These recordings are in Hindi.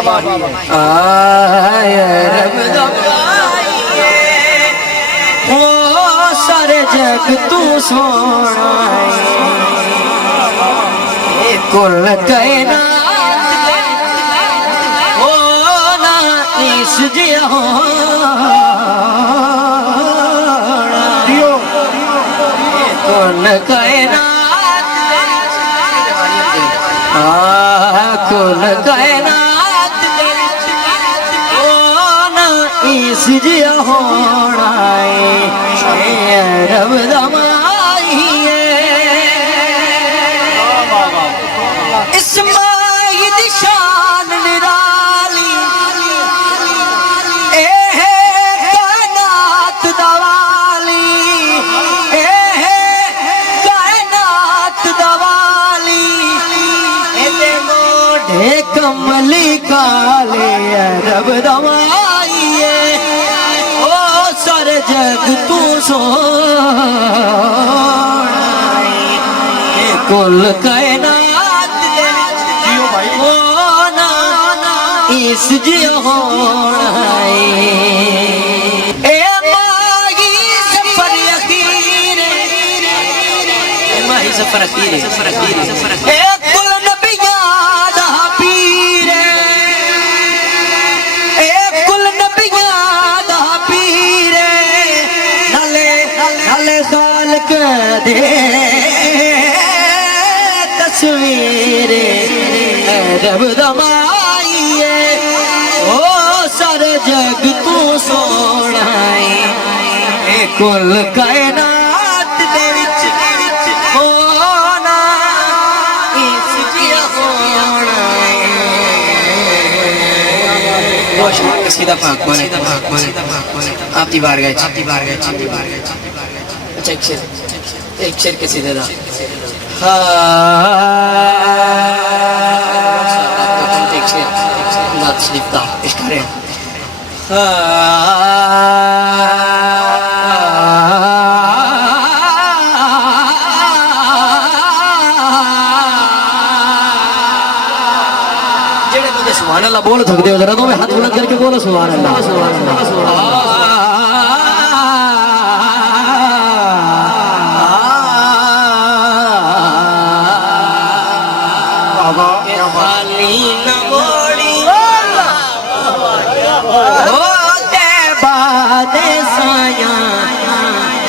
आय रब दमाइए ओ सारे जग तू सोना कुल कायनात ओ ना इस जियो कुल कायनात कुल कायनात ओ ना इस जियो होना रब दमाइए इस्माई दी शान निराली ए कायनात दवाली ए कायनात दवाली एदे मोढ़े कमली काले रब दवाइए ओ सारे जग तू सोना कुल कायनात ओ ना इस जियो होना ए माही सफर अखीर ए माही सफर अखीर ए कुल नबियां दा पीर ए कुल नबियां दा पीर नाले नाले खालक दे तस्वीर रब दमाइए ओ सारे जग तू सोना कुल कायनात दे विच होना इस जिया होना कसीदा पाक बोले आपकी बार गए अच्छा एक शेर कसीदे दा एक शेर नात शरीफ दा पेश करें जेड़े बंदे सुभान अल्लाह बोल सकते हो जरा दो में हाथ बुलंद करके बोलो सुभान अल्लाह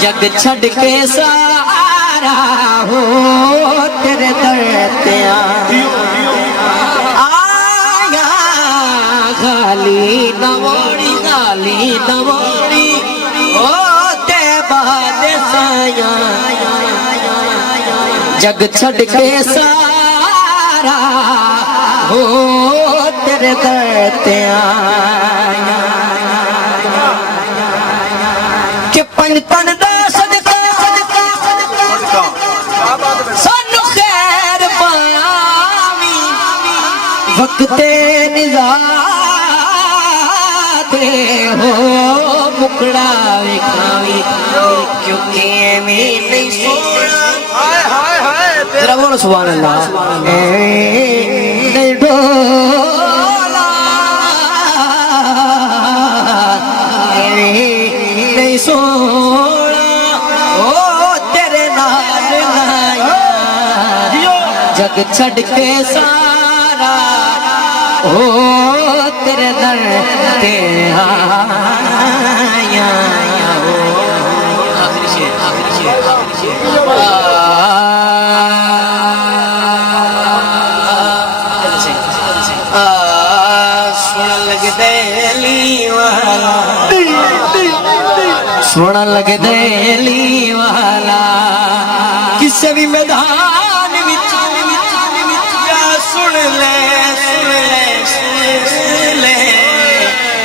जग छड़ के सारा हो तेरे दर ते आया खाली नवोड़ी ओ ते बाद साया जग छड़ के सारा हो तेरे दर ते आया कि पंजतन वक्ते निज़ाते हो मुकड़ा विखावी क्योंकि मैं नहीं सोना जरा बोलो सुभान अल्लाह नहीं डोला नहीं सोना ओ तेरे नाल लाया जग छड़ के सारा ओ तेरे दर ते आया आखिरी शेर सुन लग देली वाला सुन लग देली वाला किसे भी मैदान विच सुन ले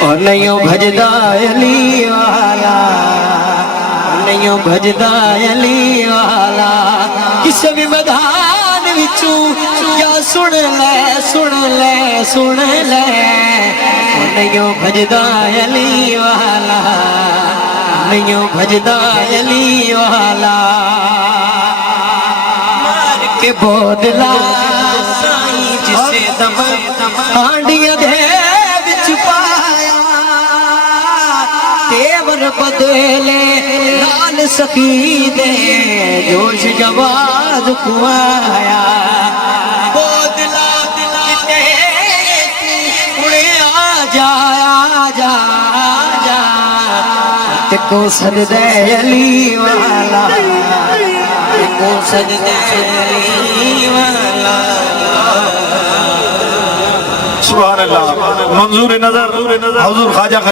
और नहीं भजदा अली वाला नहीं भजदा अली वाला किसी भी मैदान विचू या सुन ले नहीं भजदा अली वाला नहीं भजदा अली वाला मार के बोदला साईं जिसे दम हांडिया दे बदले लाल सकी दे जोश जवाज कुआया बोदला किते उड़े आ जा को सद दे अली वाला को सद दे अली वाला सुभान अल्लाह मंजूर नजर हुजूर ख्वाजा